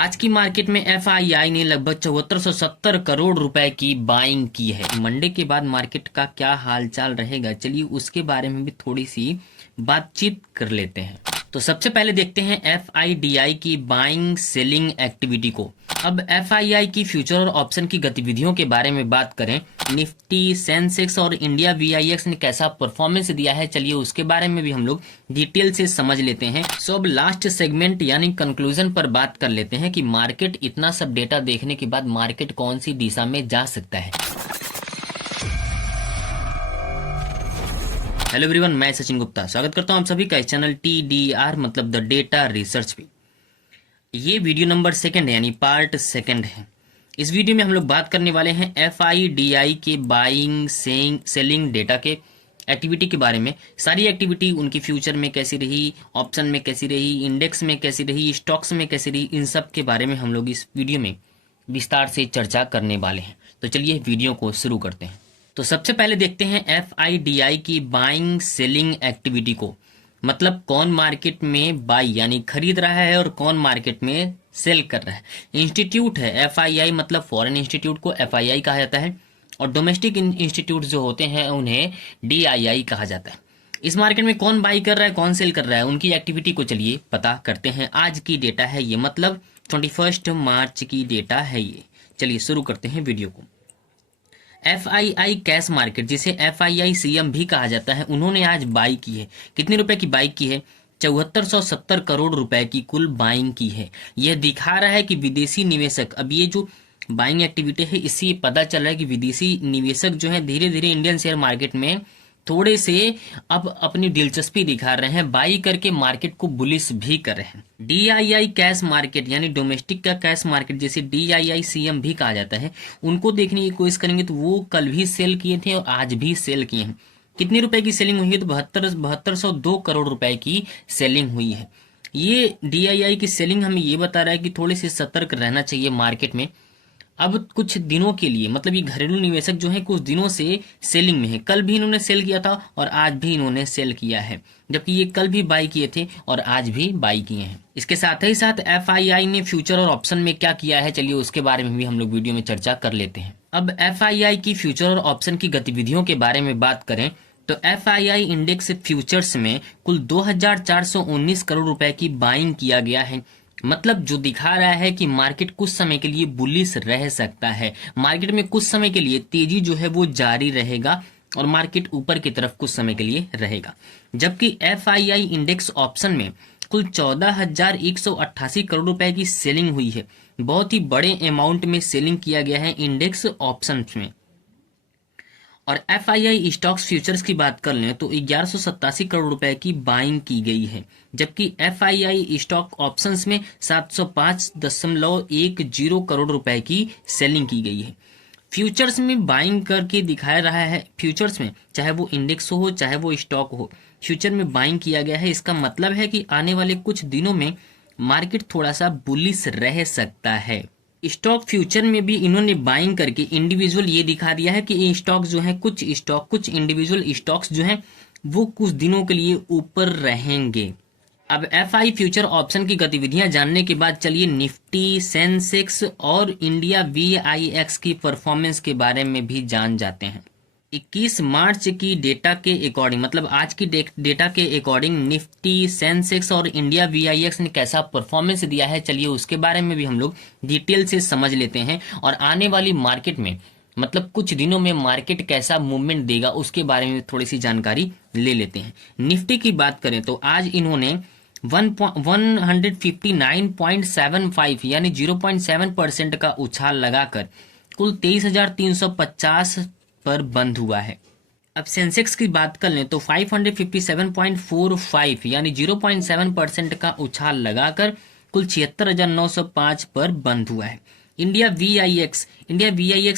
आज की मार्केट में एफआईआई ने लगभग 7470 करोड़ रुपए की बाइंग की है। मंडे के बाद मार्केट का क्या हालचाल रहेगा, चलिए उसके बारे में भी थोड़ी सी बातचीत कर लेते हैं। तो सबसे पहले देखते हैं एफआईडीआई की बाइंग सेलिंग एक्टिविटी को। अब एफआईआई की फ्यूचर और ऑप्शन की गतिविधियों के बारे में बात करें, निफ्टी, सेंसेक्स और इंडिया वीआईएक्स ने कैसा परफॉर्मेंस दिया है, चलिए उसके बारे में भी हम लोग डिटेल से समझ लेते हैं। सो अब लास्ट सेगमेंट यानी कंक्लूजन पर बात कर लेते हैं कि मार्केट इतना सब डेटा देखने के बाद मार्केट कौन सी दिशा में जा सकता है। हेलो एवरीवन, मैं सचिन गुप्ता स्वागत करता हूं आप सभी का इस चैनल TDR मतलब द डेटा रिसर्च पे। ये वीडियो नंबर सेकंड है यानी पार्ट सेकंड है। इस वीडियो में हम लोग बात करने वाले हैं एफआईडीआई के बाइंग सेलिंग डेटा के एक्टिविटी के बारे में। सारी एक्टिविटी उनकी फ्यूचर में कैसी रही, ऑप्शन में कैसी रही, इंडेक्स में कैसी रही, स्टॉक्स में कैसी रही, इन सब के बारे में हम लोग इस वीडियो में विस्तार से चर्चा करने वाले हैं। तो चलिए वीडियो को शुरू करते हैं। तो सबसे पहले देखते हैं एफआईडीआई की बाइंग सेलिंग एक्टिविटी को। मतलब कौन मार्केट में बाई यानी खरीद रहा है और कौन मार्केट में सेल कर रहा है। इंस्टीट्यूट है एफआईआई, मतलब फॉरेन इंस्टीट्यूट को एफआईआई कहा जाता है और डोमेस्टिक इंस्टीट्यूट जो होते हैं उन्हें डीआईआई कहा जाता है। इस मार्केट में कौन बाई कर रहा है, कौन सेल कर रहा है, उनकी एक्टिविटी को चलिए पता करते हैं। आज की डेटा है ये, मतलब 21 मार्च की डेटा है ये। चलिए शुरू करते हैं वीडियो को। एफआईआई कैश मार्केट, जिसे एफआईआई सीएम भी कहा जाता है, उन्होंने आज बाई की है। कितने रुपए की बाई की है? 7470 करोड़ रुपए की कुल बाइंग की है। यह दिखा रहा है कि विदेशी निवेशक, अब ये जो बाइंग एक्टिविटी है इससे पता चल रहा है कि विदेशी निवेशक जो है धीरे धीरे इंडियन शेयर मार्केट में थोड़े से अब अपनी दिलचस्पी दिखा रहे हैं, बाई करके मार्केट को बुलिश भी कर रहे हैं। डीआईआई कैश मार्केट यानी डोमेस्टिक का कैश मार्केट, जिसे डीआईआई सीएम भी कहा जाता है, उनको देखने की कोशिश करेंगे तो वो कल भी सेल किए थे और आज भी सेल किए हैं। कितने रुपए की सेलिंग हुई है? तो 7202 करोड़ रुपए की सेलिंग हुई है। ये डीआईआई की सेलिंग हमें ये बता रहा है कि थोड़े से सतर्क रहना चाहिए मार्केट में। अब कुछ दिनों के लिए, मतलब ये घरेलू निवेशक जो है कुछ दिनों से सेलिंग में है। कल भी इन्होंने सेल किया था और आज भी इन्होंने सेल किया है, जबकि ये कल भी बाई किए थे और आज भी बाई किए हैं। इसके साथ ही साथ एफआईआई ने फ्यूचर और ऑप्शन में क्या किया है, चलिए उसके बारे में भी हम लोग वीडियो में चर्चा कर लेते हैं। अब एफआईआई की फ्यूचर और ऑप्शन की गतिविधियों के बारे में बात करें तो एफआईआई इंडेक्स फ्यूचर्स में कुल 2419 करोड़ रुपए की बाइंग किया गया है। मतलब जो दिखा रहा है कि मार्केट कुछ समय के लिए बुलिश रह सकता है, मार्केट में कुछ समय के लिए तेजी जो है वो जारी रहेगा और मार्केट ऊपर की तरफ कुछ समय के लिए रहेगा। जबकि एफआईआई इंडेक्स ऑप्शन में कुल 14,188 करोड़ रुपए की सेलिंग हुई है। बहुत ही बड़े अमाउंट में सेलिंग किया गया है इंडेक्स ऑप्शन में। और एफआईआई स्टॉक्स फ्यूचर्स की बात कर लें तो 1187 करोड़ रुपए की बाइंग की गई है, जबकि एफआईआई स्टॉक ऑप्शंस में 705.10 करोड़ रुपए की सेलिंग की गई है। फ्यूचर्स में बाइंग करके दिखा रहा है, फ्यूचर्स में चाहे वो इंडेक्स हो चाहे वो स्टॉक हो, फ्यूचर में बाइंग किया गया है। इसका मतलब है कि आने वाले कुछ दिनों में मार्केट थोड़ा सा बुलिश रह सकता है। स्टॉक फ्यूचर में भी इन्होंने बाइंग करके इंडिविजुअल ये दिखा दिया है कि ये स्टॉक जो है, कुछ इंडिविजुअल स्टॉक्स जो हैं वो कुछ दिनों के लिए ऊपर रहेंगे। अब एफआई फ्यूचर ऑप्शन की गतिविधियां जानने के बाद चलिए निफ्टी, सेंसेक्स और इंडिया वीआईएक्स की परफॉर्मेंस के बारे में भी जान जाते हैं। 21 मार्च की डेटा के अकॉर्डिंग, मतलब आज की डेटा के अकॉर्डिंग निफ्टी, सेंसेक्स और इंडिया वीआईएक्स ने कैसा परफॉर्मेंस दिया है, चलिए उसके बारे में भी हम लोग डिटेल से समझ लेते हैं। और आने वाली मार्केट में, मतलब कुछ दिनों में मार्केट कैसा मूवमेंट देगा उसके बारे में थोड़ी सी जानकारी ले लेते हैं। निफ्टी की बात करें तो आज इन्होंने 159.75 यानी 0.7% का उछाल लगाकर कुल 23,350 पर बंद हुआ है। अब सेंसेक्स की बात कर लें तो 557.45 यानी 0.7% का उछाल लगाकर कुल 76,905 पर बंद हुआ है। इंडिया वीआईएक्स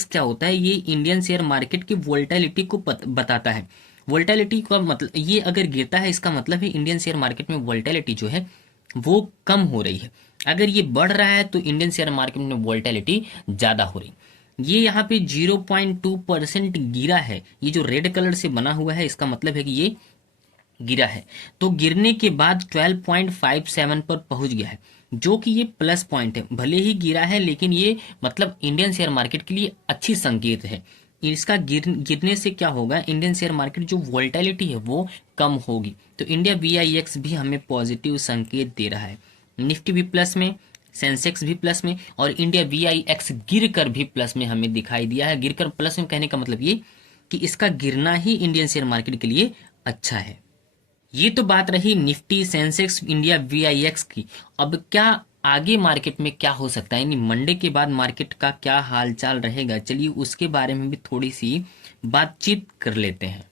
क्या होता है? ये इंडियन शेयर मार्केट की वोलेटिलिटी को बताता है। वोलेटिलिटी का मतलब, ये अगर गिरता है इसका मतलब है इंडियन शेयर मार्केट में वोलेटिलिटी जो है वो कम हो रही है। अगर ये बढ़ रहा है तो इंडियन शेयर मार्केट में वोलेटिलिटी ज्यादा हो रही। ये यहाँ पे 0.2% गिरा है। ये जो रेड कलर से बना हुआ है इसका मतलब है कि ये गिरा है। तो गिरने के बाद 12.57 पर पहुंच गया है। जो कि ये प्लस पॉइंट है। भले ही गिरा है लेकिन ये मतलब इंडियन शेयर मार्केट के लिए अच्छी संकेत है। इसका गिरने से क्या होगा, इंडियन शेयर मार्केट जो वोलेटिलिटी है वो कम होगी। तो इंडिया VIX भी हमें पॉजिटिव संकेत दे रहा है। निफ्टी भी प्लस में, सेंसेक्स भी प्लस में, और इंडिया VIX गिरकर भी प्लस में हमें दिखाई दिया है। गिरकर प्लस में कहने का मतलब ये कि इसका गिरना ही इंडियन शेयर मार्केट के लिए अच्छा है। ये तो बात रही निफ्टी, सेंसेक्स, इंडिया VIX की। अब क्या आगे मार्केट में क्या हो सकता है, यानी मंडे के बाद मार्केट का क्या हालचाल रहेगा, चलिए उसके बारे में भी थोड़ी सी बातचीत कर लेते हैं।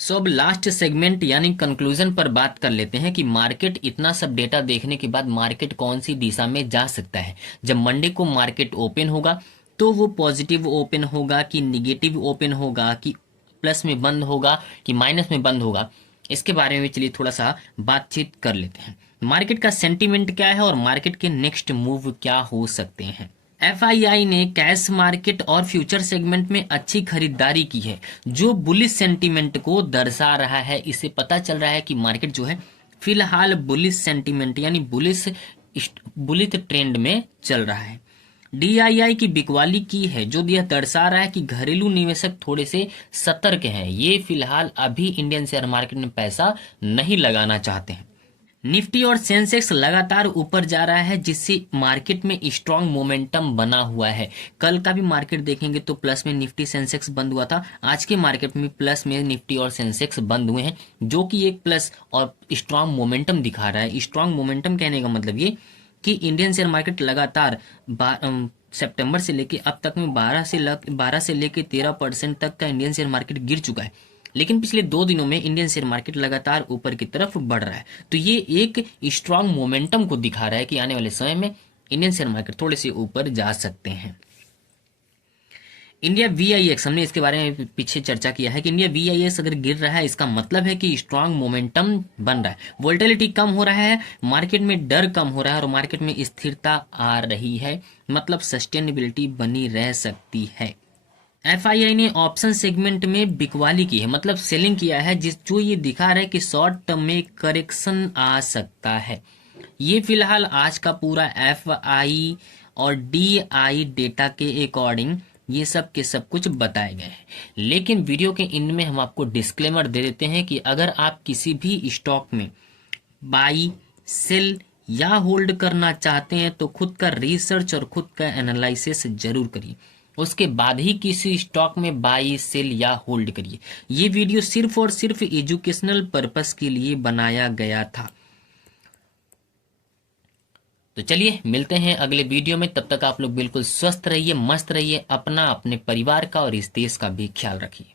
सो अब लास्ट सेगमेंट यानी कंक्लूजन पर बात कर लेते हैं कि मार्केट इतना सब डेटा देखने के बाद मार्केट कौन सी दिशा में जा सकता है। जब मंडे को मार्केट ओपन होगा तो वो पॉजिटिव ओपन होगा कि निगेटिव ओपन होगा, कि प्लस में बंद होगा कि माइनस में बंद होगा, इसके बारे में चलिए थोड़ा सा बातचीत कर लेते हैं। मार्केट का सेंटीमेंट क्या है और मार्केट के नेक्स्ट मूव क्या हो सकते हैं। FII ने कैश मार्केट और फ्यूचर सेगमेंट में अच्छी खरीदारी की है, जो बुलिश सेंटीमेंट को दर्शा रहा है। इससे पता चल रहा है कि मार्केट जो है फिलहाल बुलिश सेंटीमेंट यानी बुलिश ट्रेंड में चल रहा है। DII की बिकवाली की है, जो यह दर्शा रहा है कि घरेलू निवेशक थोड़े से सतर्क हैं। ये फिलहाल अभी इंडियन शेयर मार्केट में पैसा नहीं लगाना चाहते हैं। निफ्टी और सेंसेक्स लगातार ऊपर जा रहा है, जिससे मार्केट में स्ट्रांग मोमेंटम बना हुआ है। कल का भी मार्केट देखेंगे तो प्लस में निफ्टी सेंसेक्स बंद हुआ था। आज के मार्केट में प्लस में निफ्टी और सेंसेक्स बंद हुए हैं, जो कि एक प्लस और स्ट्रांग मोमेंटम दिखा रहा है। स्ट्रांग मोमेंटम कहने का मतलब ये कि इंडियन शेयर मार्केट लगातार सितंबर से लेके अब तक में 12 से लेके 13% तक का इंडियन शेयर मार्केट गिर चुका है, लेकिन पिछले 2 दिनों में इंडियन शेयर मार्केट लगातार ऊपर की तरफ बढ़ रहा है। तो ये एक स्ट्रांग मोमेंटम को दिखा रहा है कि आने वाले समय में इंडियन शेयर मार्केट थोड़े से ऊपर जा सकते हैं। इंडिया VIX, हमने इसके बारे में पीछे चर्चा किया है कि इंडिया VIX अगर गिर रहा है इसका मतलब है कि स्ट्रांग मोमेंटम बन रहा है, वोलेटिलिटी कम हो रहा है, मार्केट में डर कम हो रहा है और मार्केट में स्थिरता आ रही है, मतलब सस्टेनेबिलिटी बनी रह सकती है। FII ने ऑप्शन सेगमेंट में बिकवाली की है, मतलब सेलिंग किया है, जो ये दिखा रहा है कि शॉर्ट टर्म में करेक्शन आ सकता है। ये फिलहाल आज का पूरा FI और DI डेटा के अकॉर्डिंग ये सब के सब कुछ बताए गए हैं। लेकिन वीडियो के एंड में हम आपको डिस्क्लेमर दे देते हैं कि अगर आप किसी भी स्टॉक में बाई, सेल या होल्ड करना चाहते हैं तो खुद का रिसर्च और खुद का एनालिसिस जरूर करिए, उसके बाद ही किसी स्टॉक में बाई, सेल या होल्ड करिए। ये वीडियो सिर्फ और सिर्फ एजुकेशनल पर्पस के लिए बनाया गया था। तो चलिए मिलते हैं अगले वीडियो में, तब तक आप लोग बिल्कुल स्वस्थ रहिए, मस्त रहिए, अपना, अपने परिवार का और इस देश का भी ख्याल रखिए।